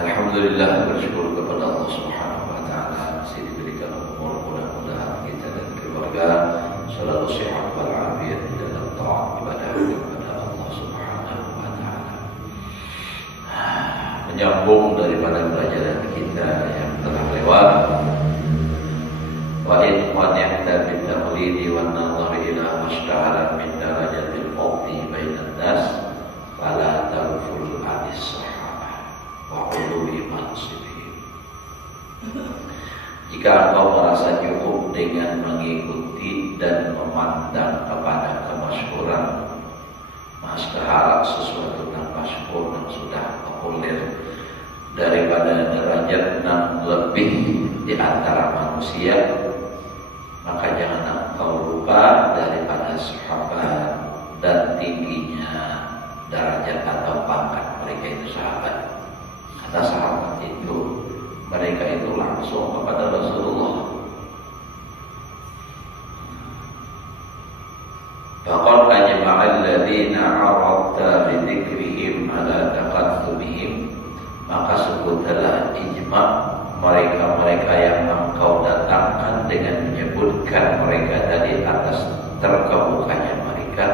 Alhamdulillah, bersyukur kepada Allah Subhanahu wa taala masih diberikan umur, mudah-mudahan kita dan keluarga selalu sehat walafiat dalam taat ibadah kepada Allah Subhanahu wa taala. Menyambung daripada pelajaran kita yang telah lewat, wa in qana'ta bit taqlidi wan nazar ila mashtahara min darajatil fadli bainan nas fala tarful anis jika engkau merasa cukup dengan mengikuti dan memandang kepada kemasyhuran, masyhur sesuatu yang masyhur yang sudah populer daripada derajat yang lebih di antara manusia, maka jangan engkau lupa daripada sahabat dan tingginya derajat atau pangkat mereka itu sahabat. Karena sahabat itu mereka itu langsung kepada Rasulullah. Faqad ajma'al ladzina 'arafta bi dzikrihim ala taqaddumihim, maka sebutlah ijma' mereka-mereka yang engkau datangkan dengan menyebutkan mereka tadi atas terkebukanya mereka,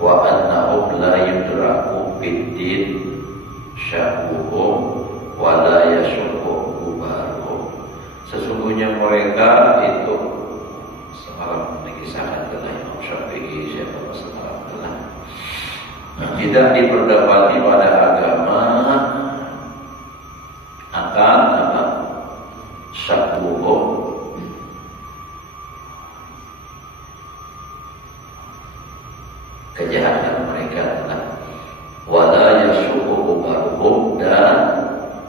wa annahum la yudraku bid-din sya'uhum wala yashurku kubaruhum. Sesungguhnya mereka itu semalam dikisahkan oleh Imam Syafi'i, siapa semalam telah tidak diperdapati pada agama akan apa sya'uhum, kejahatan mereka adalah wala yashurku kubaruhum, dan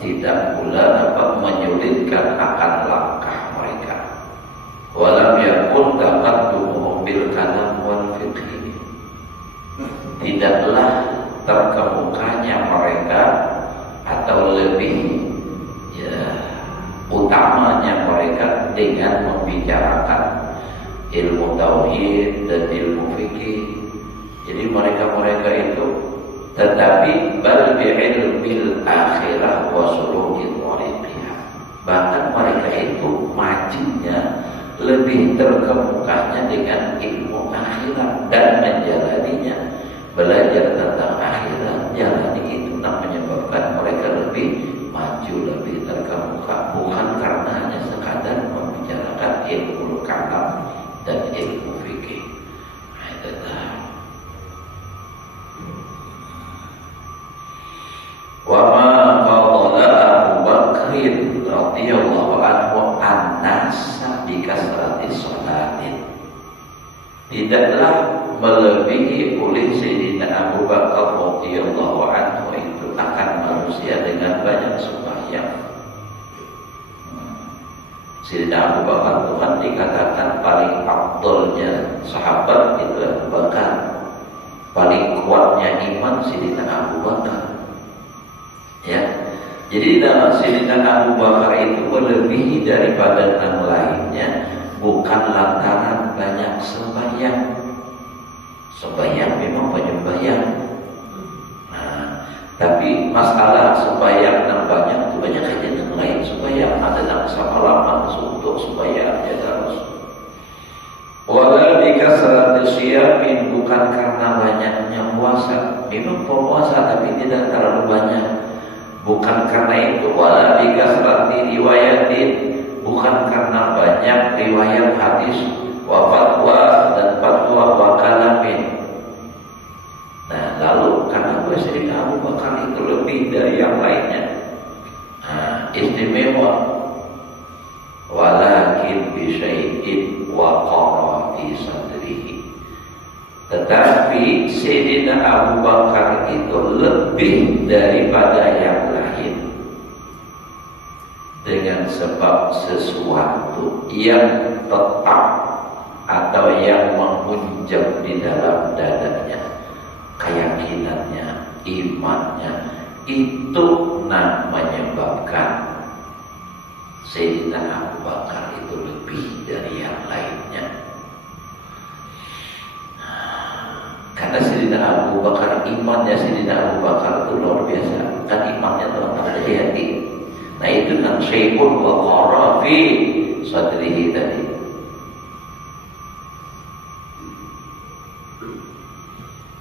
tidak pula dapat menyulitkan akan langkah mereka. Walam yakun taqaddumuhum bil kalam wal fiqh, tidaklah terkemukanya mereka atau lebih utamanya mereka dengan membicarakan ilmu tauhid dan ilmu fikih. Jadi mereka itu tetapi bal bi'ilmil akhirah wa sulukil wariqiyah, bahkan mereka itu majunya lebih terkemukanya dengan ilmu akhirat dan menjalaninya, belajar tentang akhirat, jalani itu menyebabkan mereka lebih maju, lebih terkemuka, bukan karena hanya sekadar membicarakan ilmu kalam dan ilmu fikih. Wa ma qadala Abu Bakrin radhiyallahu anhu an-nasa bi kasrati sholatin. Tidaklah melebihi oleh Sayyidina Abu Bakar radhiyallahu anhu itu akan manusia dengan banyak sembahyang. Sayyidina Abu Bakar itu kan dikatakan paling afdalnya sahabat itu Abu Bakar, paling kuatnya iman Sayyidina Abu Bakar. Ya, jadi nama Sayyidina Abu Bakar itu melebihi daripada yang lainnya bukan lantaran banyak sembahyang. Sembahyang memang banyak sembahyang. Nah, tapi masalah sembahyang yang banyak itu banyak aja yang lain sembahyang. Ada yang sama lama untuk sembahyang ya terus. Wala bikasrati syiyamin, bukan karena banyaknya puasa. Memang puasa tapi tidak terlalu banyak. Bukan karena itu. Wala bikasrati riwayatin, bukan karena banyak riwayat hadis wa fatwa dan fatwa wa kalamin. Nah, lalu karena Sayyidina Abu Bakar itu lebih dari yang lainnya, istimewa. Walakin bi syai'in wa qara fi sadrihi, tetapi Sayyidina Abu Bakar itu lebih daripada yang lain dengan sebab sesuatu yang tetap atau yang menghunjam di dalam dadanya, keyakinannya, imannya, itu menyebabkan Sayyidina Abu Bakar itu lebih dari yang lainnya. Karena Sayyidina Abu Bakar, imannya Sayyidina Abu Bakar itu luar biasa. Kan imannya itu ada di hati. Nah itu kan syai'un wa qara fi sadrihi tadi.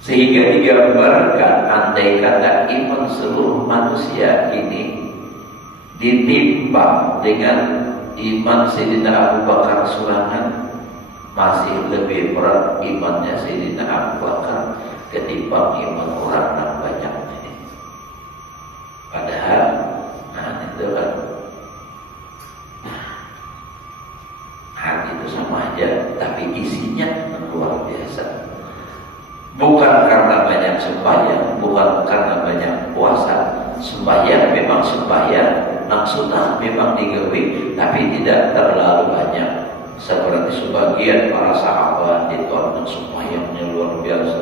Sehingga digambarkan andai kata iman seluruh manusia ini ditimbang dengan iman Sayyidina Abu Bakar surangan, masih lebih berat imannya Sayyidina Abu Bakar ketimbang iman orang yang banyak ini. Padahal itu kan hati itu sama aja, tapi isinya luar biasa. Bukan karena banyak sembahyang, bukan karena banyak puasa. Sembahyang memang sembahyang, sunnah memang digawi, tapi tidak terlalu banyak. Seperti sebagian para sahabat itu orang sembahyangnya luar biasa.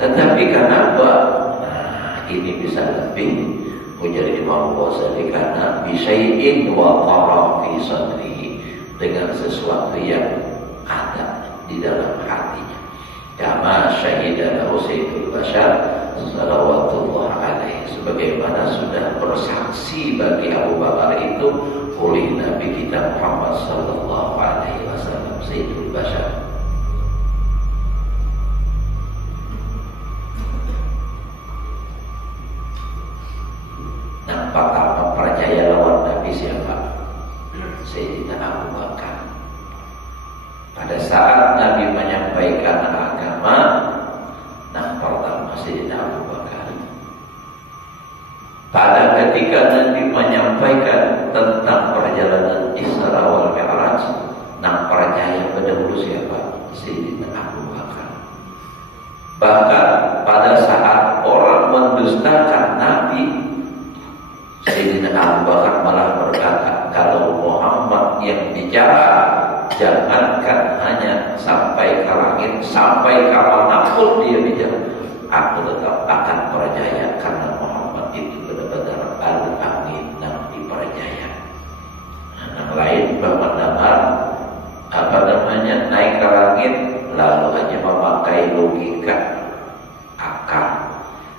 Tetapi kenapa? Ini bisa lebih menjadi Imam Ghazali karena bisyai'in wa qara fi sadrihi, dengan sesuatu yang ada di dalam hatinya. Kama syahidah Sayyidul Bashar salawatullah alaihi, sebagaimana sudah bersaksi bagi Abu Bakar itu oleh Nabi kita Muhammad sallallahu alaihi wasallam, Sayyidul Bashar. Nah, pertama percaya lawan Nabi siapa? Sayyidina Abu Bakar. Pada saat Nabi menyampaikan agama, pertama Sayyidina Abu Bakar. Pada ketika Nabi menyampaikan tentang perjalanan Isra wal Mi'raj, percaya berdahulu siapa? Sayyidina Abu Bakar. Bahkan pada saat orang mendustakan Nabi, Sayyidina Abu Bakar malah berkata, kalau Muhammad yang bicara, jangankan hanya sampai ke langit, sampai kapanpun dia bicara, aku tetap akan percaya, karena Muhammad itu benar-benar al-amin yang dipercaya. Yang lain mendengar naik ke langit lalu hanya memakai logika akal.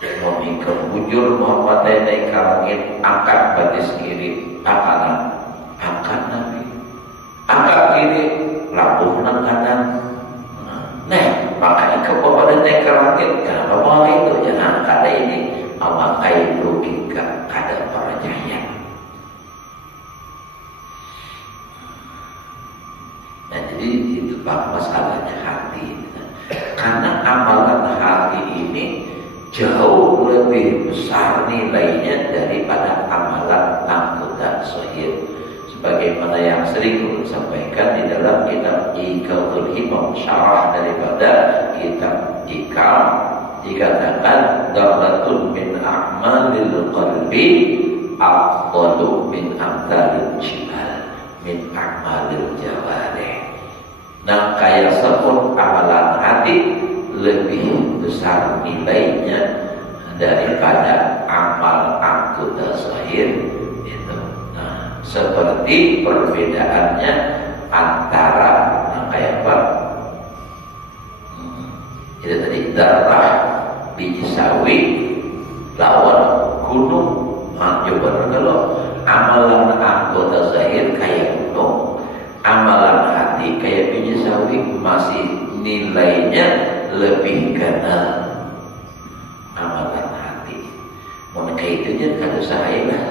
Memikir bujur Muhammad naik ke langit, angkat batis kiri, angkat Nabi, angkat kiri, labuh nang kanan. Makanya kepada naik ke langit, kenapa bawa itu? Jangan kada ini memakai logika, kada percaya. Nah, jadi itu Pak masalahnya hati. Karena amalan hati ini jauh lebih besar nilainya daripada amalan anggota zahir. Sebagaimana yang sering disampaikan di dalam kitab Iqatul Himam, syarah daripada kitab Iqam, dikatakan darratun min a'malil qalbi afdalu min amtalil jibal min a'malil jawarih. Nah, kayak sebut amalan hati lebih besar nilainya daripada amal anggota zahir itu. Nah, seperti perbedaannya antara kayak apa? Itu tadi darah biji sawi lawan gunung. Nah, coba kalau amalan anggota zahir kayak gunung, amalan hati kayak biji sawi, masih nilainya lebih karena amalan hati. Mau kayak itu aja kada sahaya lah.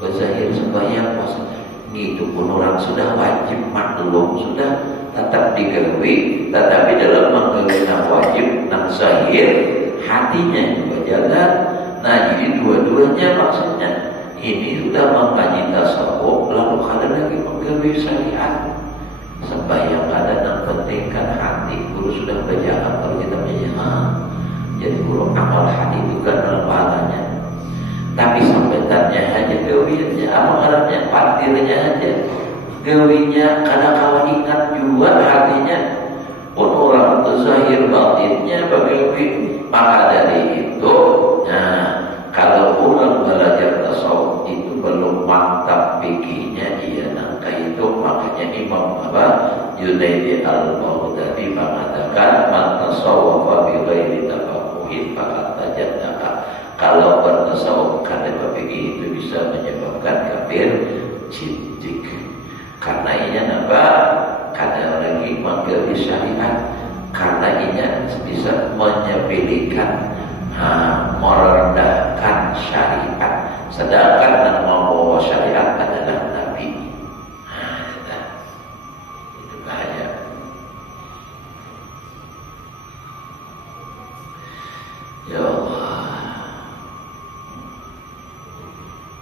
Berzahir sembahyang puasa itu pun orang sudah wajib maklum, sudah tetap digawi, tetapi dalam menggawi yang wajib dan zahir hatinya juga jalan. Nah, jadi dua-duanya maksudnya ini sudah mengkaji tasawuf, lalu kada lagi menggawi syariat. Sembahyang ada yang pentingkan hati. Guru sudah berjalan kalau kita menyerah. Jadi guru amal hati itu kan pahalanya. Tapi sampetannya hanya gawiannya, amalannya, partirnya aja. Gawinya kadang kawan ingat juga hatinya. Pun orang itu zahir batinnya bagawi. Maka dari itu, nah, kalau orang belajar tasawuf itu belum mantap fikihnya, iya nangka itu. Makanya Imam Junaidi al-Baghdadi mengatakan man tasawwafa bi ghairi tafaqquhin faqad tajannaka. Kalau bertasawuf karena fikih itu bisa menyebabkan kafir jinjik. Karena ini apa? Karena lagi menggali syariat. Karena ini bisa menyepelekan, merendahkan syariat. Sedangkan yang membawa syariat adalah Nabi. Itu bahaya. Ya Allah.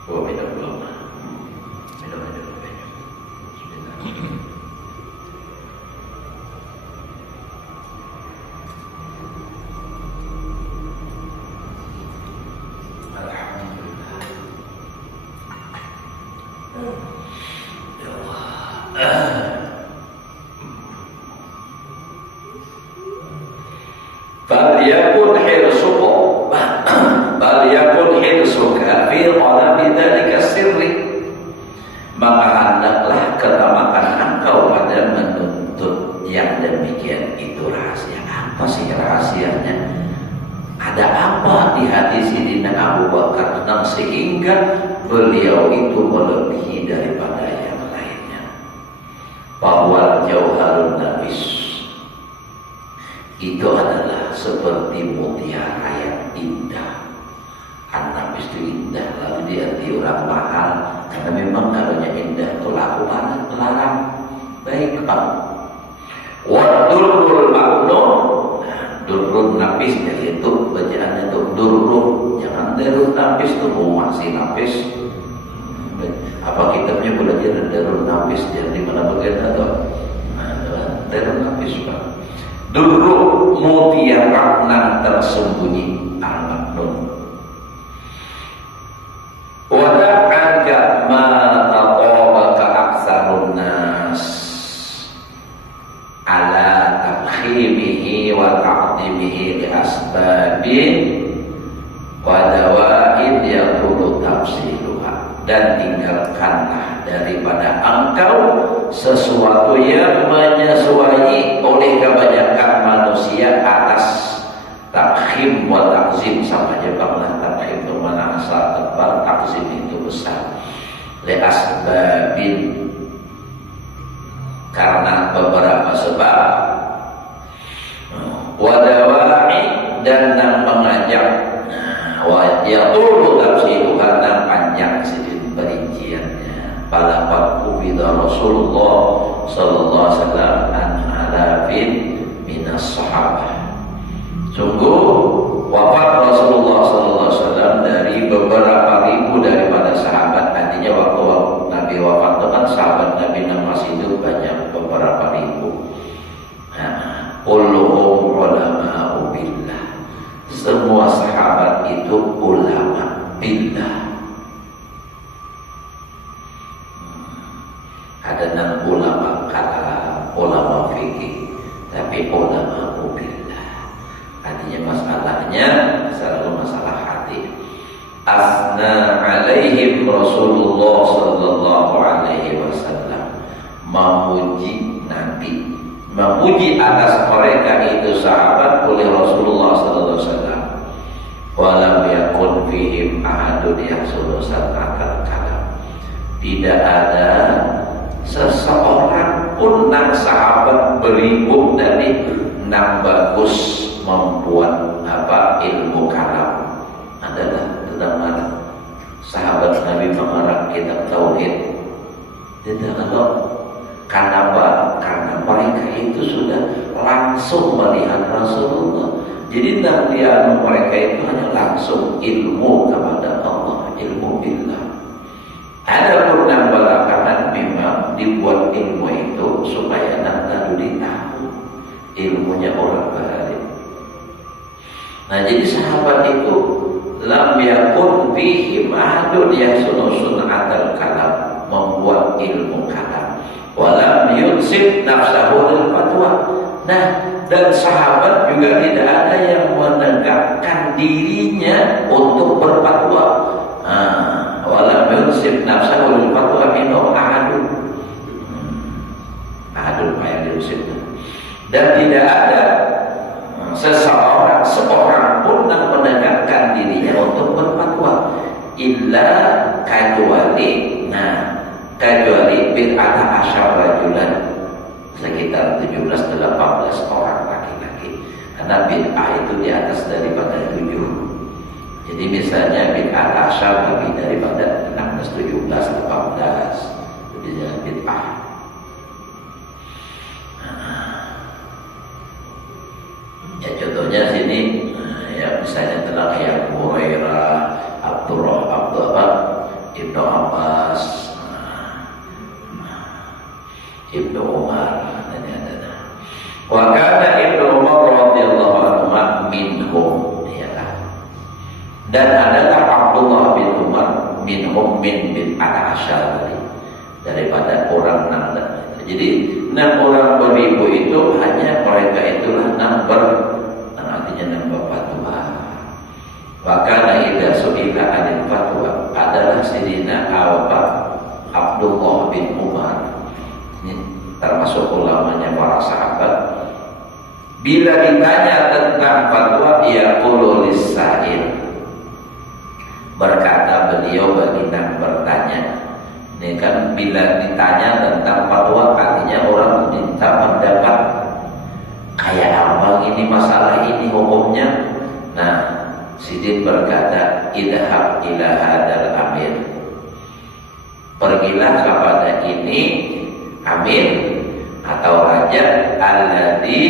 Oh, minum belum? Minum. Bismillah. Faliyakun hirsuka fi talabi dzalika sirri, maka hendaklah ketamakan engkau pada menuntut yang demikian itu rahasia. Apa sih rahasianya? Ada apa di hati Sidina Abu Bakar sehingga beliau itu melebihi daripada yang lainnya? Bahwa jauharun nafis itu adalah seperti mutiara yang indah. An-nafis itu indah, lalu diarti orang mahal karena memang karunya indah itu laku larang. Baik Pak. Wadurrul maknun, durrun nafis, yaitu bacaannya itu durrun. Jangan darun nafis itu masih nafis. Apa kitabnya belajar darun nafis yang di mana bagian atau darun nafis Pak. Durru mutiara nan tersembunyi al-maknun. Wada'aka ma taqabaka aksarun nas ala tafkhimihi wa ta'dimihi li asbabin wa dawa'id yakulu tafsiluha. Dan tinggalkanlah daripada engkau sesuatu yang menyesuai oleh kebanyakan manusia atas takhim wa takzim. Sama aja banglah takhim itu mana asal tebal, takzim itu besar. Li asbabin, karena beberapa sebab. Wa dawa'i, dan yang mengajak. Wa yatulu tafsiluha, dan panjang sedikit perinciannya. Pada waktu bila Rasulullah sallallahu alaihi wasallam an alafin minas sahabah. Sungguh wafat Rasulullah sallallahu alaihi wasallam dari beberapa ribu daripada sahabat. Artinya waktu Nabi wafat itu kan sahabat Nabi yang masih hidup banyak, beberapa ribu. Kulluhum ulama'u billah. Semua sahabat itu ulama billah. Ada enam ulama kalam, ulama fikih, tapi ulama billah. Artinya masalahnya selalu masalah hati. Asna alaihim Rasulullah sallallahu alaihi wasallam, memuji Nabi, memuji atas mereka itu sahabat oleh Rasulullah sallallahu alaihi wasallam. Walam yakun fihim ahadun yahsunusan akal kalam. Tidak ada seseorang pun nang sahabat beribu dari nang bagus membuat ilmu kalam. Adalah tentang sahabat Nabi mengarang kitab tauhid. Tidak ada. Karena apa? Karena mereka itu sudah langsung melihat Rasulullah. Jadi dia mereka itu hanya langsung ilmu kepada Allah, ilmu billah. Ada pun yang belakangan memang dibuat ilmu itu supaya nanti ditahu ilmunya orang baik. Nah, jadi sahabat itu lam yakun fihi mahadun yahsunusun atal kalam, membuat ilmu kalam. Walam yunsib nafsahu lil fatwa. Nah, dan sahabat juga tidak ada yang menegakkan dirinya untuk berfatwa. Walam yunsib nafsahu lil fatwa minhum ahadun. Ahadun yang diusib. Dan tidak ada seorang pun yang menegakkan dirinya untuk berfatwa illa kecuali bid'ata asyar rajulan, sekitar 17-18 orang laki-laki. Karena bid'ah itu di atas daripada 7. Jadi misalnya bid'ah asyar lebih daripada 16, 17, 18. Jadi jangan bid'ah. Ya contohnya sini, ya misalnya telah kayak Abu Hurairah, Abdullah, Ibnu Abbas, Ibnu Umar, wa kana Ibnu Umar radhiyallahu anhu minhum, dan adalah Abdullah bin Umar minhum min asyari, daripada orang Nanda. Jadi 6 orang beribu itu hanya mereka itulah artinya number fatwa. Wa kana idza su'ila 'anil fatwa, adalah sidina Abdullah bin Umar. Ini termasuk ulamanya para sahabat. Bila ditanya tentang fatwa, ia qulu lis-sa'il, berkata beliau bagi yang bertanya. Ini kan bila ditanya tentang fatwa, artinya orang minta pendapat kayak apa ini masalah ini hukumnya. Nah, Sidin berkata, idhab ila hadal amir, pergilah kepada ini amir atau raja alladzi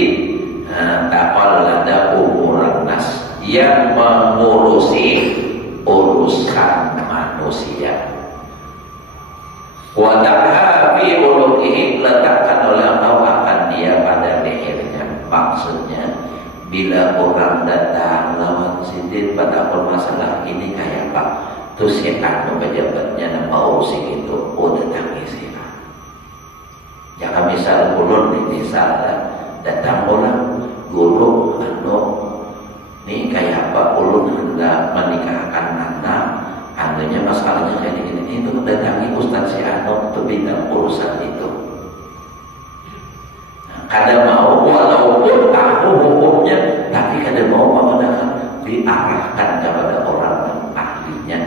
taqallada umuran nas, yang mengurusi urusan manusia. Wada'ha fi ulukihi, letakkan oleh Allah akan dia pada lehernya. Maksudnya bila orang datang lawan Sidin pada permasalahan ini kayak apa, terus si pejabatnya nama urusi itu udah tangis ya. Jangan misal ulun ini salah datang orang guru ini kayak apa, ulun hendak menikahkan anak, anunya masalahnya kayak gini, itu mendatangi Ustaz si untuk bidang urusan itu. Kada mau walaupun tahu hukumnya, tapi kada mau menggunakan, diarahkan kepada orang ahlinya.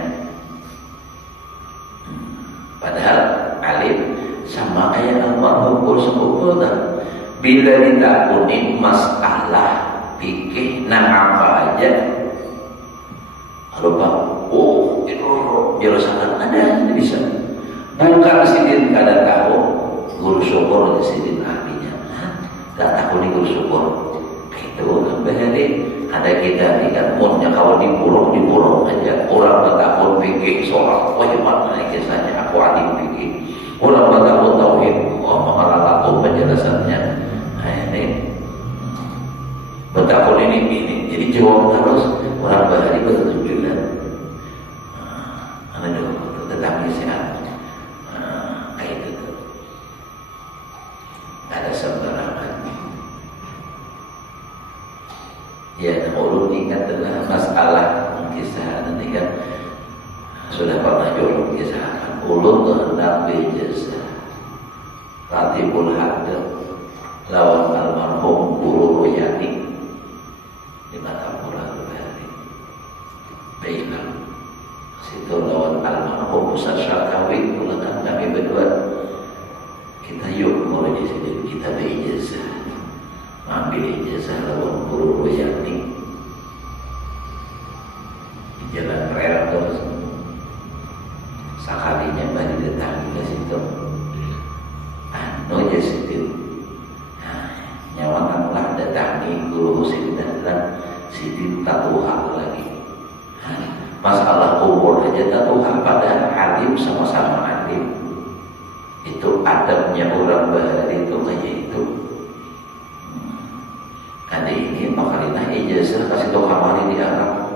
Padahal alim sama kayak almarhum Qur'an, bila ditakuni masalah fikih nang apa aja, lupa itu jurusan ada bisa. Bukan Sidin kada tahu, guru syukur di sini ahlinya. Tak takut guru syukur. Itu berarti ada kita nih kan punya kalau diburung aja orang bertakun pikir soal bagaimana kisahnya aku adik pikir orang bertakun tauhid mengarah takut penjelasannya. Nah ini bertakun ini jadi jawab terus orang bahari bertunjukan ada dulu tetapi sehat kayak itu ada sembarangan. Ya, ulun ingat adalah masalah kisah nanti kan sudah pernah jauh kisahkan. Ulun hendak berjasa Ratibul Hadda lawan almarhum Guru Royani di Matapura Bali. Baiklah, situ lawan almarhum Ustaz Syarkawi pulang kami berdua. Kita yuk mulai di sini kita berjasa. Ambil ijazah lawan Guru Royani di jalan rel terus sekalinya balik datang ke situ anu aja situ nyawakanlah datangi Guru Husin dan Siti tatuha lagi masalah umur aja tatuha pada alim sama-sama alim itu adabnya orang bahari itu kayak itu. Ada ini makalina ijazah kasih tau kamari di Arab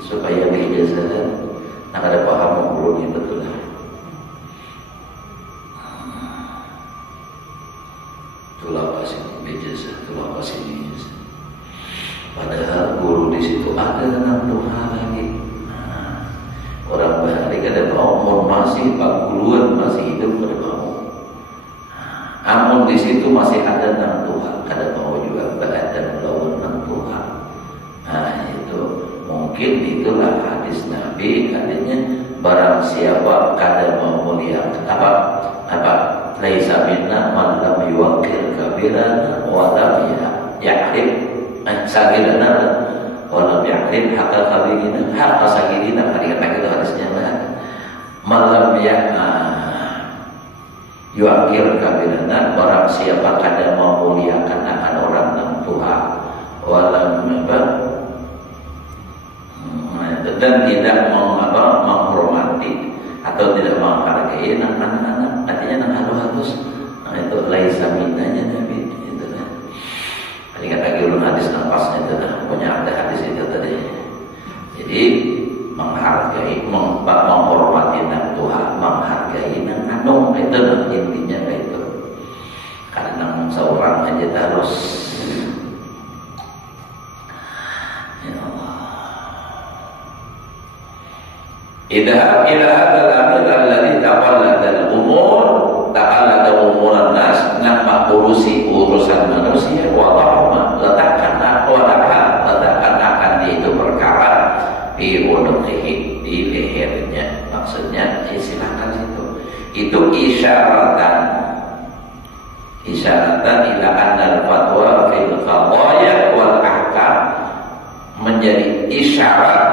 supaya ijazah dan nak ada paham belum betul lah. Itulah kasih ijazah, itulah kasih ijazah. Padahal guru di situ ada dengan Tuhan lagi. Orang bahari kada mau masih 40-an masih hidup kada mau. Amun di situ masih ada nang Tuhan, ada mau juga berada lawan nang Tuhan. Nah itu mungkin itulah hadis Nabi katanya barang siapa kada mau muliakan apa laisa minna man lam yuqir kabirana wa lam ya'rif sagirana wa lam ya'rif haqqal kabirina haqqa sagirina kata itu hadisnya man lam yuakir kabirana barang siapa kada memuliakan akan orang yang Tuhan walam dan tidak menghormati atau tidak menghargai anak-anak artinya halus itu laisa minanya Nabi itu kan tadi kata ulun hadis napasnya itu punya ada hadis itu tadi jadi menghargai, menghormati nang Tuhan, menghargai nang anu itu intinya kayak itu. Karena seorang aja terus, ya Allah. Idhab ila hadzal amir alladhi taqallada al-umur, taqallada umuran nas, nak urusi urusan manusia, letakkan akan itu perkara di unuqihi di lehernya maksudnya silakan itu isyaratan ila anna fatwa fil qadaya wal ahkam menjadi isyarat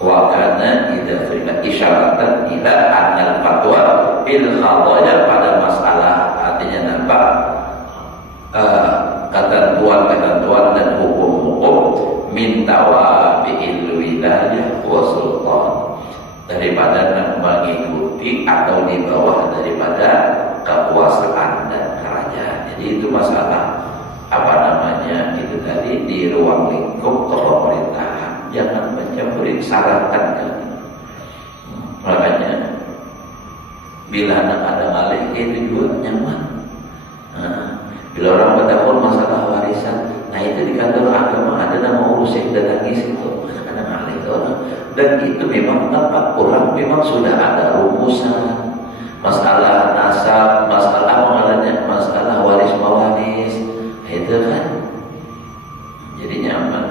wa kana idza firma isyaratan ila anna fatwa fil qadaya pada masalah artinya nampak ketentuan dan hukum-hukum mintawa bi'il wilayah wa sultan daripada mengikuti atau di bawah daripada kekuasaan dan kerajaan. Jadi itu masalah itu tadi di ruang lingkup pemerintahan jangan mencampuri sarankan kan. Makanya bila anak ada ngalih itu juga nyaman. Bila orang bertakut masalah warisan, nah itu di kantor agama ada nama urusan datangi situ, ada ngalih itu orang. Dan itu memang tampak orang memang sudah ada rumusan masalah nasab, masalah mengalahnya, masalah waris mawaris, itu kan. Jadi nyaman.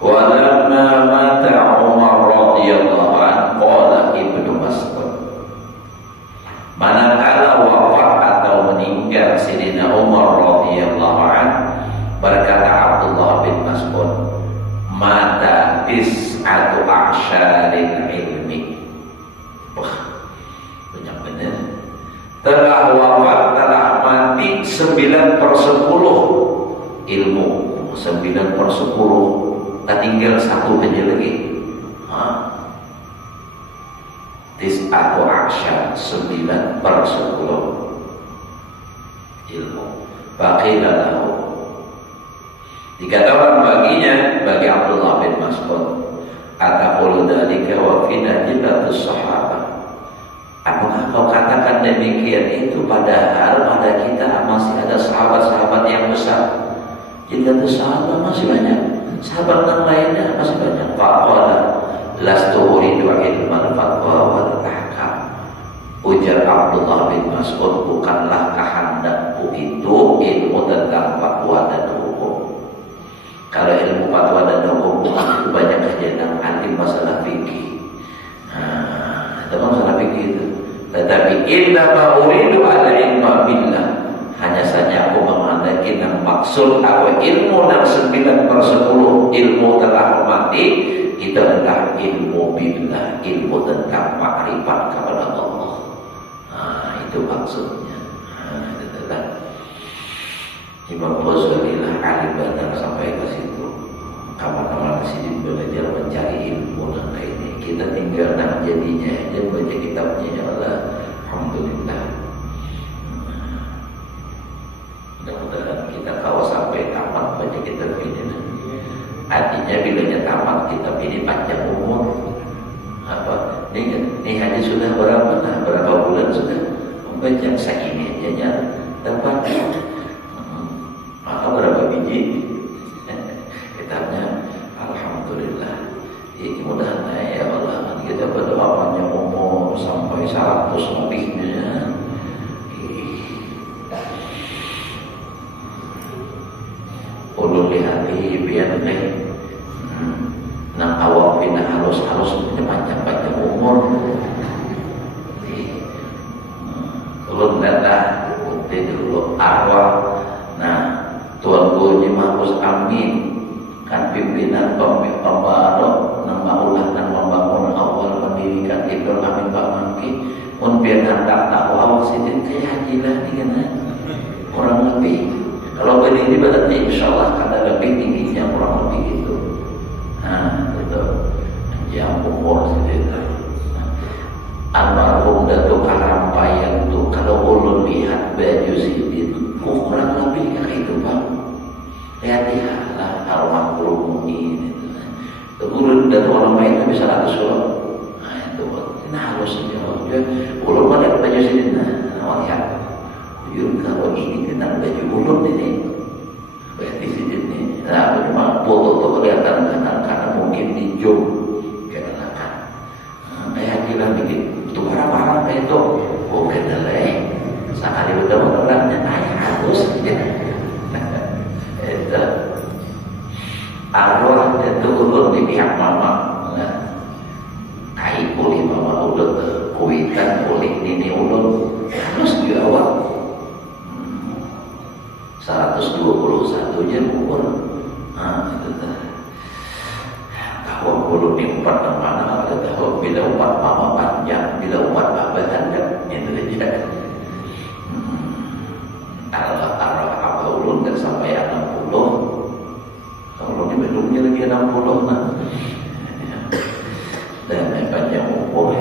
Walamma mata Umar radhiyallahu anhu qala Ibnu Mas'ud manakala wafat atau meninggal Sayyidina Umar radhiyallahu anhu berkata Abdullah bin Mas'ud mata tis'atu a'syaril ilmi. Wah, banyak benar. Telah wafat, telah mati 9/10 ilmu. 9/10. Tak tinggal satu aja lagi. Tis'atu a'syar, 9/10 ilmu. Baqila lahu, dikatakan baginya, bagi Abdullah bin Mas'ud, ataqulu dzalika wa fina jillatus sahabah. Apakah kau katakan demikian itu padahal pada kita masih ada sahabat-sahabat yang besar? Jillatus sahabah masih banyak, sahabat yang lainnya masih banyak. Faqala lastu uridu ilmal fatwa wal ahkam. Ujar Abdullah bin Mas'ud, bukanlah kehendakku itu ilmu tentang fatwa dan hukum. Kalau ilmu fatwa dan hukum itu banyak kejadian nanti masalah fikih. Itu masalah fikih itu. Tetapi inna ma uridu ala ilma billah. Hanya saja aku memandangkan yang maksud aku ilmu yang 9/10 ilmu telah mati itu adalah ilmu billah, ilmu tentang makrifat kepada Allah. Itu maksudnya. Itu adalah Imam Ghazali lah alim benar sampai ke situ. Kawan-kawan di sini belajar mencari ilmu dan lainnya. Kita tinggal nak jadinya aja baca kitabnya ya Allah. Alhamdulillah. Mudah-mudahan kita kalau sampai tamat baca kitab ini. Artinya bilanya tamat kitab ini panjang umur. Apa? Ini hanya sudah berapa bulan sudah membaca segini aja dapat. Maka berapa biji kitabnya? Alhamdulillah. Mudah-mudahan ya Allah kita berdoa panjang umur sampai 100 lebihnya. Ulul hati biar nang awak pindah halus-halus panjang-panjang umur. Ulun datang untuk dulu arwah. Nah, Tuan Guru Mahfuz Amin kan pimpinan pembarok nama ulah dan membangun awal pendidikan itu Amin Pak Mangki. Mun biar hendak tahu awak sidin kayak hajilah nih kan. Orang lebih. Kalau berdiri berarti insyaallah kada lebih tingginya kurang lebih gitu. Itu yang umur segitu. Almarhum Datuk Karampayan tuh kalau ulun lihat baju sidin kurang lebih kayak itu Pak. Lihat almarhum ini itu. Ulun dan orang lain kan bisa ratus orang. Itu ini harus saja. Ulun pada baju sidin lihat. Kalau ini tentang baju ulun ini berarti sidin. Nah, memang foto itu kelihatan karena mungkin di zoom kelihatan. Kayak gila bikin itu barang-barang kayak itu. Bukan lah. Sekali bertemu orangnya harus ya. Itu arwah itu ulun di pihak mama. Kai boleh mama ulun kuitan boleh nini ulun harus diawak. 121 je umur. Itu dah. Tahu belum diumpat mana ada tahu bila umpat mama panjang, bila umpat bapa panjang itu aja. Arah apa ulun dan sampai 60. Kalau ini belumnya lagi 60 nah. Dan panjang umur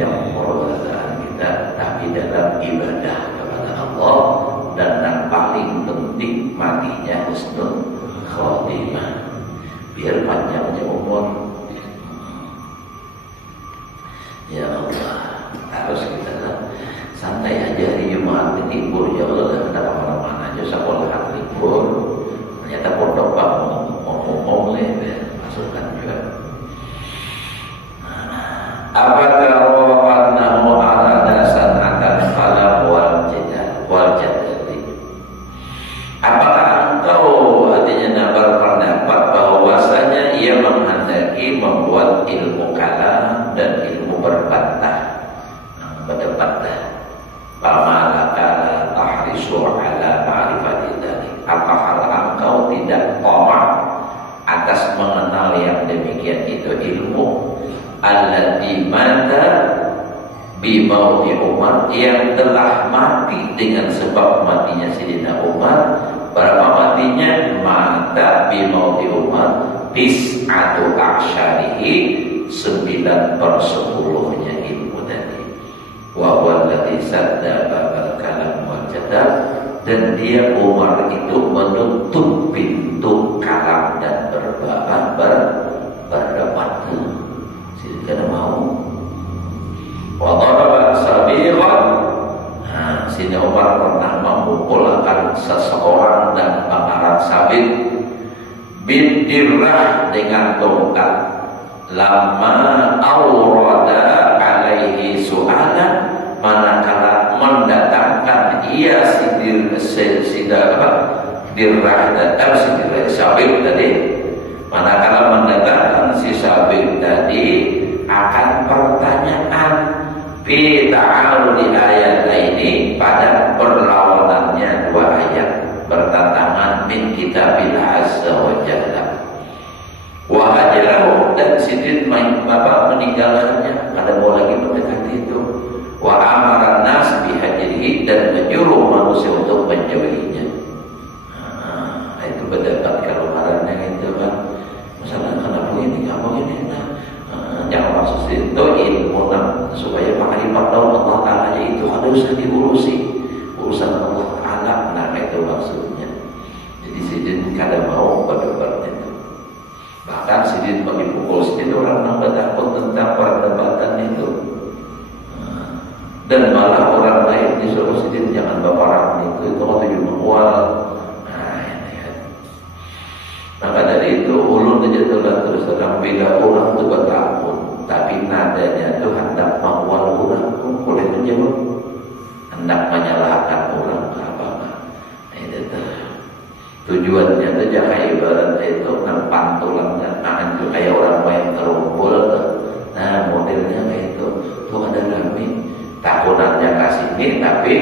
yang umur kita tapi dalam ibadah kepada Allah. Dan yang paling penting matinya husnul khotimah biar panjangnya umur. Ya Allah, harus kita santai aja di Jumat libur ya Allah, dan ada kemana-mana aja sekolah libur. Ternyata pondok ngomong masukkan juga. Apa terowongan namu ala dasar atas kalam wal jadal. Apakah engkau artinya berpendapat bahwasanya ia menghendaki membuat ilmu kalam dan ilmu berdebat? Pamalaka tahrisu ala ma'rifati dzalik. Apakah engkau tidak tamak atas mengenal yang demikian itu ilmu? alladzi mata bi mauti Umar, yang telah mati dengan sebab matinya Sayyidina Umar. Berapa matinya? Mata bi mauti Umar tis'atu a'syarihi, 9/10-nya ilmu tadi. Wa huwa alladzi sadda babal kalam wal jadal, dan dia Umar itu menutup pintu kalam dan berdebat. Karena mau. Wa daraba sabiqan, Sayyidina Umar pernah memukulkan seseorang dan pengarang sabit bidirrah dengan tongkat. Lama awrada alaihi su'alan, manakala mendatangkan ia sabit tadi, manakala mendatangkan si sabit tadi akan pertanyaan fi ta'arudi ayat ini, pada berlawanannya dua ayat bertentangan min kitabillah azza wa jalla. Wa hajarahu, dan Sidin meninggalkannya, ada mau lagi mendekati itu. Wa amara nas bihajrihi, dan menyuruh manusia untuk menjauhinya. Itu berdebat kalau marahnya itu kan, misalnya kenapa ini, kenapa ini, jangan maksud itu ilmu supaya menghadap Allah Ta'ala, itu ada usah diurusi urusan Allah Ta'ala. Nah itu maksudnya. Jadi Sidin kadang mau berdebat itu. Bahkan Sidin bagi pukul Sidin orang nambah takut tentang perdebatan itu. Dan malah orang lain disuruh Sidin jangan baperan itu tujuh mengual. Nah ini kan. Maka dari itu ulun aja terus terang, bila orang itu bertakut tapi nadanya itu hendak mengual orang, boleh menjawab, hendak menyalahkan orang apa. Nah itu tujuannya itu jangan ibarat itu nampak tulangnya, itu kayak orang main terumpul. Nah modelnya kayak itu, tuh ada rame tahunannya kasih ini, tapi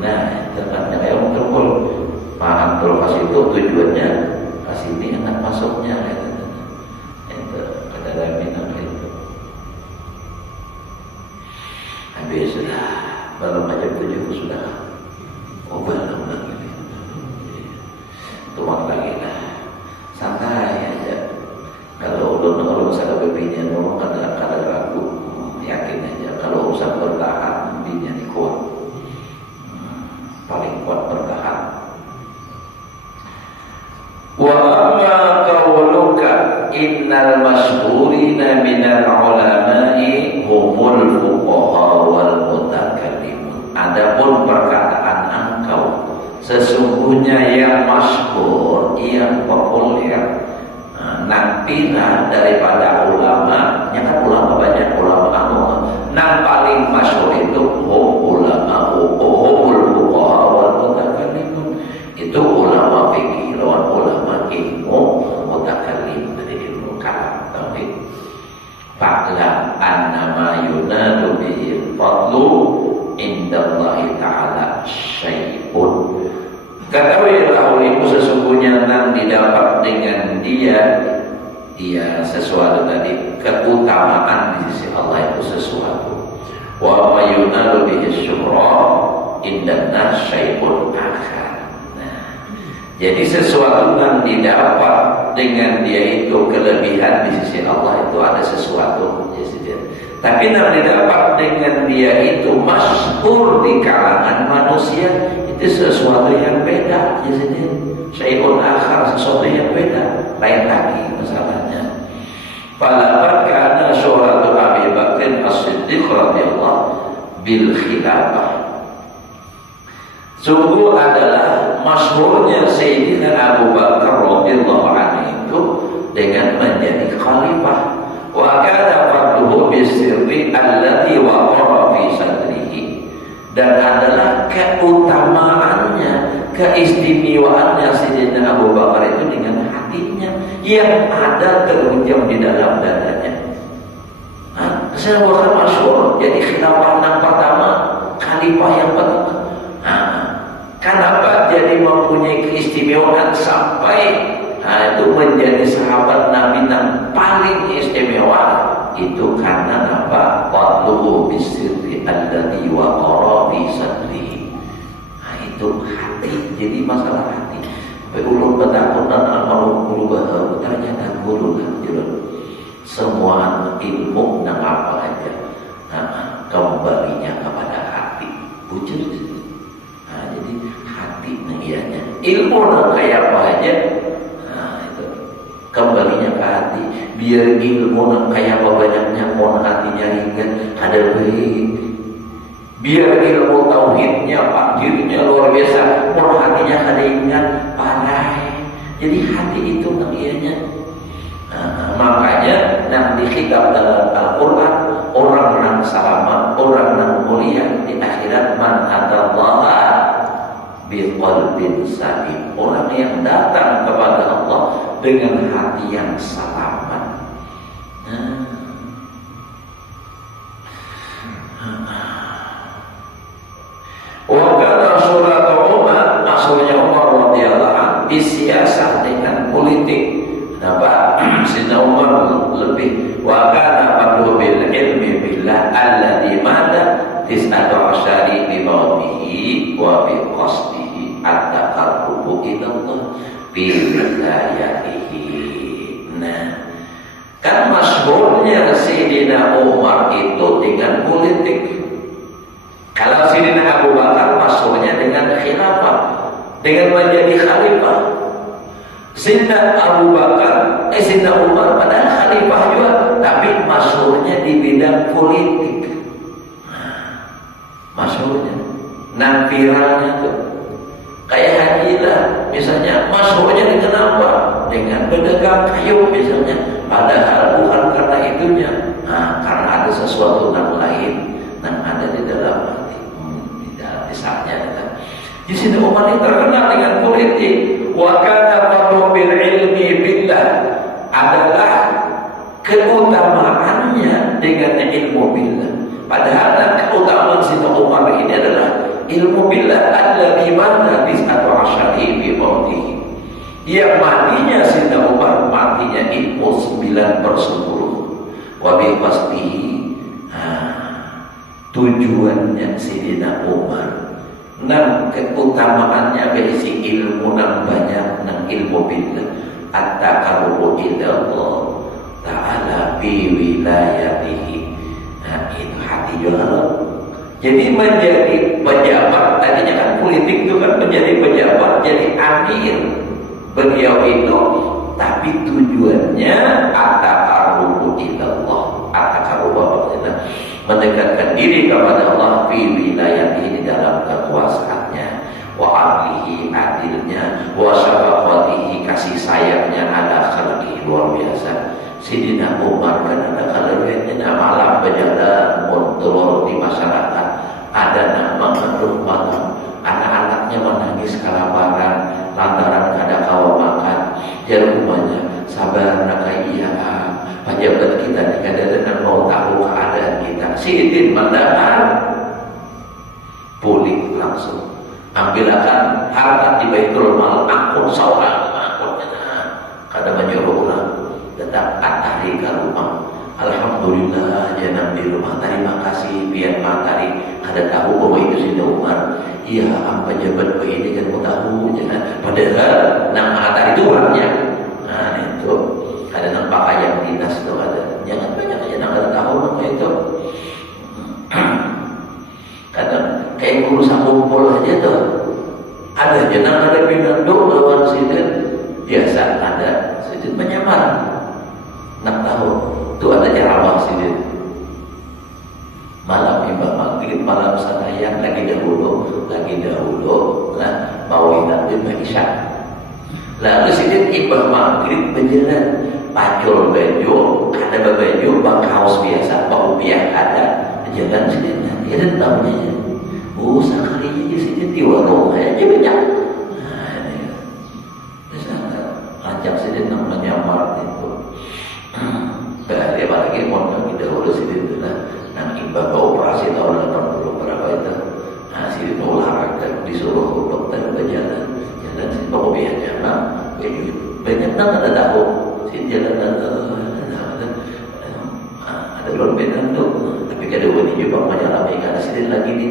nah itu kan kayak orang terumpul. Mahan terus kasih itu tujuannya kasih ini enak masuknya. Itu ada rame namanya itu. Habis sudah baru macam 7 sudah belum lagi. Tuang lagi lah, santai aja. Kalau ulun saya berbina dulu ada ragu, yakin aja. Kalau usah bertahan, bina ni kuat, paling kuat bertahan. Wa amma qawluka innal mashhurina minal ulama'i humul fuqaha wal mutakallimun. Adapun perkataan engkau, sesungguhnya yang masyhur, yang populer, nampilah daripada ulama, ya kan ulama banyak, ulama agama. Yang paling masyhur itu ulama humul fuqaha wal mutakallimun. Itu ulama fikih lawan ulama ilmu mutakallim, dari ilmu kalam tauhid. Fa'lam annama yunadu bihi fadlu indallahi ta'ala syai'un. Ketahuilah olehmu, sesungguhnya yang didapat dengan dia sesuatu tadi, keutamaan di sisi Allah itu sesuatu. Wa mayunalu bihi syurra indanna syai'un akhar. Nah, jadi sesuatu yang didapat dengan dia itu kelebihan di sisi Allah itu ada sesuatu. Tapi yang didapat dengan dia itu masyhur di kalangan manusia, itu sesuatu yang beda. Jadi syai'un akhar, sesuatu yang beda, lain lagi masalahnya. Falabat kana syuratu Abi Bakrin As-Siddiq radhiyallahu bil khilafah. Sungguh adalah masyhurnya Sayyidina Abu Bakar radhiyallahu anhu itu dengan menjadi khalifah. Wa kana fadluhu bisirri alladhi waqara fi sadrihi, dan adalah keutamaannya, keistimewaannya Sayyidina Abu Bakar itu dengan hatinya yang ada terhujam di dalam dadanya. Sayyidina Abu Bakar masyhur jadi khilafah yang pertama, khalifah yang pertama. Kenapa jadi mempunyai keistimewaan sampai itu menjadi sahabat Nabi yang paling istimewa itu karena apa? Qadluhu bisirri alladhi waqara fi sadrihi. Nah, itu hati. Jadi masalah hati. Ulun betakutan al-maru bahwa ternyata guru kan semua ilmu nang apa aja. Nah, kembalinya kepada hati. Bujur. Nah, jadi hati nengianya. Ilmu nang kayak apa aja. Nah, itu kembalinya ke hati. Biar ilmu nang kayak apa banyaknya, mohon hatinya ringan, ada baik. Biar ilmu tauhidnya, takdirnya luar biasa, mohon hatinya ada ingat, pandai. Jadi hati itu nengianya. Makanya yang dikitab dalam Al-Quran, orang yang selamat, orang yang mulia di akhirat, man atallaha biqalbin salim, orang yang datang kepada Allah dengan hati yang selamat. Wakala surat Umar, maksudnya Umar radhiyallahu anhu disiasat dengan politik. Kenapa? Sayyidina Umar lebih wakana fadlu bil ilmi billah alladhi mada tis'atu asyari bi mawdihi wa bi qasdihi at-taqarrubu ila Allah bi wilayatihi. Nah, kan masyhurnya Sayyidina Umar itu dengan politik. Kalau Sayyidina Abu Bakar masyhurnya dengan khilafah, dengan menjadi khalifah. Sayyidina Abu Bakar, Sayyidina Umar padahal khalifah juga, tapi masyhurnya di bidang politik. Masyhurnya, nang viralnya tuh kayak Haji lah, misalnya masyhurnya dengan apa? Dengan pedagang kayu misalnya, padahal bukan karena itunya. Nah, karena ada sesuatu yang lain yang ada di dalam hati, di dalam desanya. Di sini Umar ini terkenal dengan politik. Wa kana fadlu bil ilmi billah adalah keutamaannya dengan ilmu billah. Padahal keutamaan Sayyidina Umar ini adalah ilmu billah alladzi mata tis'atu asyari bi mautihi. Yang matinya Sayyidina Umar, matinya ilmu 9/10. Wa bi qasdihi, tujuannya Sayyidina Umar nang keutamaannya berisi ilmu nang banyak, nang ilmu billah at-taqarrubu ila Allah ta'ala bi wilayatihi. Nah, itu hati juga. Jadi menjadi pejabat, tadinya kan politik itu kan menjadi pejabat, jadi amir beliau itu, tapi tujuannya at-taqarrubu ila Allah, at-taqarrubu ila mendekatkan diri kepada Allah fi wilayatihi, di dalam kekuasaannya, wa adlihi, adilnya, wa syafaqatihi, kasih sayangnya, ada khalqi, luar biasa. Sayyidina Umar kan ada kalornya malam berjalan kontrol di masyarakat, ada nama mengeluh malam, anak-anaknya menangis kelaparan lantaran kada kawa makan. Jadi rumahnya sabar nak iya, pejabat kita ni kadang-kadang mau tahu keadaan kita. Sidin mendengar, pulih langsung, ambilkan harta di Baitul Mal, akun seorang, kada menyuruh orang datang atari ke rumah. Alhamdulillah jangan di rumah, terima kasih pian matari. Kada tahu bahwa itu Sayyidina Umar. Iya, apa pejabat begini kan mau tahu jangan. Padahal nama atari itu orangnya. Nah itu ada nampak ayam dinas itu ada. Jangan banyak aja nak ada tahu nama itu. Kadang kayak guru kumpul aja tuh. Ada jenang ada pinanduk lawan sidin biasa ada sidin menyamar. Nak tahu itu ada ceramah sidin. Malam imbah maghrib, malam sanayang lagi dahulu, nah mawinan bin isya. Lalu sidin imbah maghrib berjalan, pacul baju, ada baju, bang kaos biasa, bang upiah ada, jalan sidin nanti ada tamunya. Oh sekalinya di sini di warung aja banyak. Nah ini, bisa ajak sidin namanya nyamar itu. Apalagi mau lagi dahulu sidin itu lah. Nang imbah operasi tahun 80 berapa itu. Nah sidin olahraga disuruh dokter berjalan. Dan si bapak biasa nak banyak nang ada tahu si jalan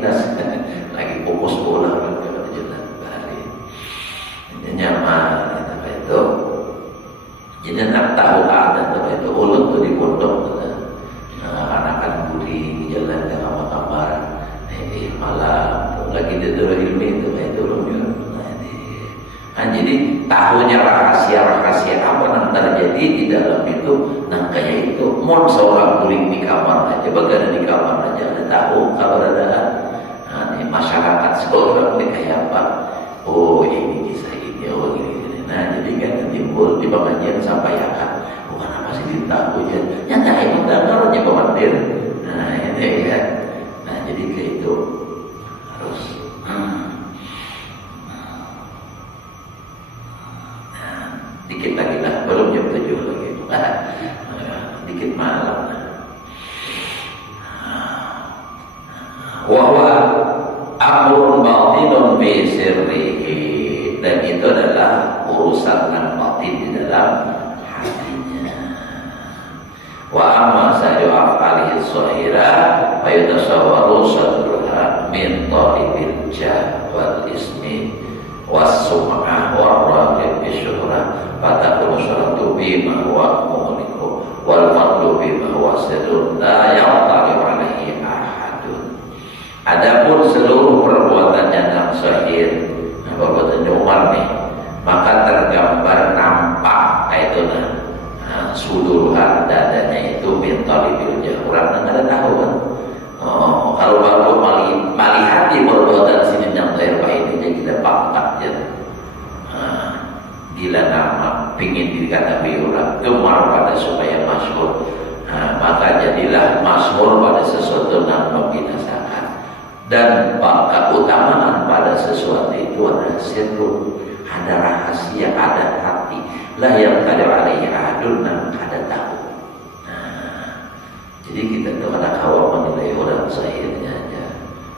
dinas lagi fokus bola kan jalan balik. Ini nyaman itu. Jadi nak tahu ada itu ulun tuh di pondok anak-anak budi jalan ke kamar-kamar malam lagi tidur ilmu itu ulun. Jadi tahunya rahasia-rahasia apa yang terjadi di dalam itu. Nah kayak itu mau seorang kuring di kamar aja, bagaimana di kamar aja ada tahu kalau ada masyarakat seorang kayak apa. Oh ini kisah ini, oh ini. Nah jadi kan timbul di pengajian sampaikan bukan apa sih tahu aja nyata itu dengarnya pemandir. Nah ini kan. Nah jadi kayak itu harus dikit lagi lah, belum jam 7 lagi. Dikit malam. Wa huwa amrun batinun fi sirrihi, dan itu adalah urusan yang batin di dalam hatinya. Wa amma sa'yu af'alihi shahira fa yatasawwaru sadruha min talibil jah wal ismi was sum'ah wa raqib bisyuhrah fatakunu syaratu bima huwa muhliku wal fadlu bima huwa sirrun la yaqtaru alaihi ahadun. Adapun seluruh perbuatannya yang syahir, perbuatan Umar nih, maka tergambar nampak itu sudurhan dadanya itu bintalibil jah. Orang nggak ada tahu kan. Kalau baru melihat di perbuatan sini yang terbaik ini jadi kita bangkit ya. Gila nama pingin dikatakan orang gemar pada supaya masyhur. Maka jadilah masyhur pada sesuatu yang membinasakan. Dan keutamaan pada sesuatu itu ada sirrun, ada rahasia, ada hati. La yang kada alaihi ahadun, kada tahu. Jadi kita tuh kada kawal menilai orang sahirnya aja.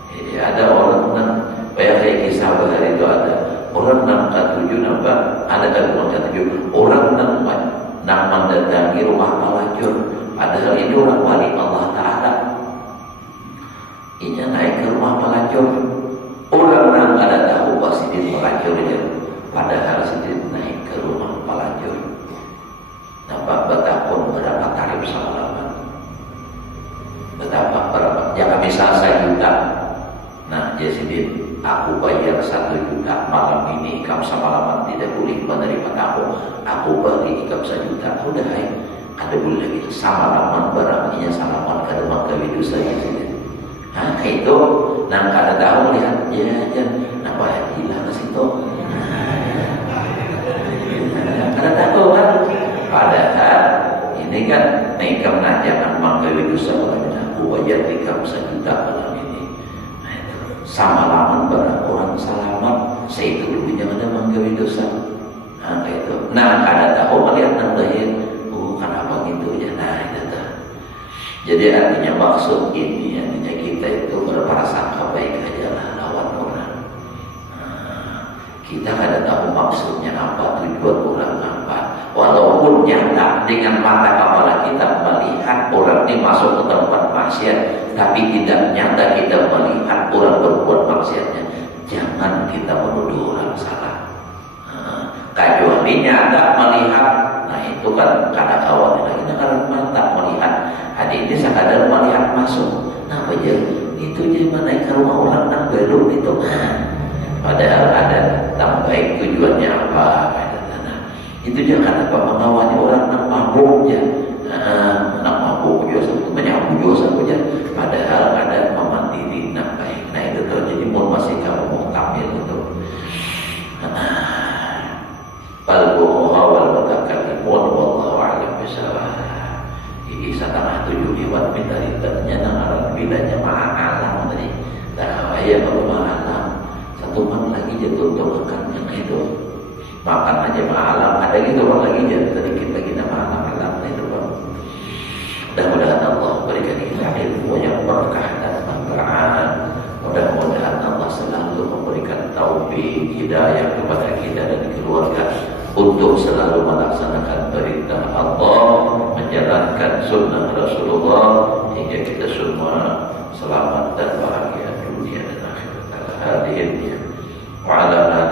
Jadi ada orang yang kayak kisah bahari itu ada orang yang ketujuh nampak ada kan ketujuh orang yang mendatangi rumah pelacur. Padahal ini orang wali Allah Taala. Ini naik ke rumah pelacur. Orang yang kada tahu pasti di pelacurnya. Padahal sedih naik ke rumah pelacur. Nampak betapa berapa tarif salaman. Betapa berapa? Ya misal 1 juta. Nah, jadi aku bayar 1 juta malam ini, kamu semalaman tidak boleh menerima tamu. Aku bagi kamu 1 juta. Udah hai, ada boleh lagi samalaman barangnya salaman kada mangkawi dosa ya sini. Nah, itu nang kada tahu lihat ya aja. Napa hilang ke situ? Kada tahu kan? Padahal ini kan nikam jangan mangkawi dosa aku bayar nikam 1 juta malam ini. Nah, itu samalaman barang orang salaman saya itu dulu jangan ada mangkawi dosa. Nah itu. Nah kada tahu melihat nang lahir. Oh kenapa gitu ya? Nah itu tuh. Jadi artinya maksud ini artinya kita itu berprasangka baik aja lah lawan orang. Kita kada tahu maksudnya apa, tujuan orang apa. Walaupun nyata dengan mata kepala kita melihat orang ini masuk ke tempat maksiat, tapi tidak nyata kita melihat orang berbuat maksiatnya, jangan kita menuduh orang salah. Kecuali nyata melihat, nah itu kan kada kawan lagi, kada mata melihat. Adik ini sekadar melihat masuk. Nah aja itu jadi naik ke rumah orang nak belum itu. Padahal ada tambahin tujuannya apa. Itu jangan apa mengawani orang nak mabuknya, nak mabuk juga menyapu juga saja. Padahal ada memandiri nak baik. Nah itu terjadi pun masih kamu mau tampil itu. Balbuha wal mutakallimun wallahu a'lam bishawab. Ini 6:30 lewat dari ternyata orang bilanya ma'alam tadi. Nah ya kalau ma'alam 1 menit lagi jatuh makan yang itu. Makan aja malam, ada gitu orang lagi jadi sedikit lagi nama alam itu bang. Mudah-mudahan Allah berikan kita ilmu yang berkah dan manfaat. Mudah-mudahan Allah selalu memberikan taufik hidayah kepada kita dan keluarga untuk selalu melaksanakan perintah Allah, menjalankan sunnah Rasulullah hingga kita semua selamat dan bahagia dunia salihinnya wa ala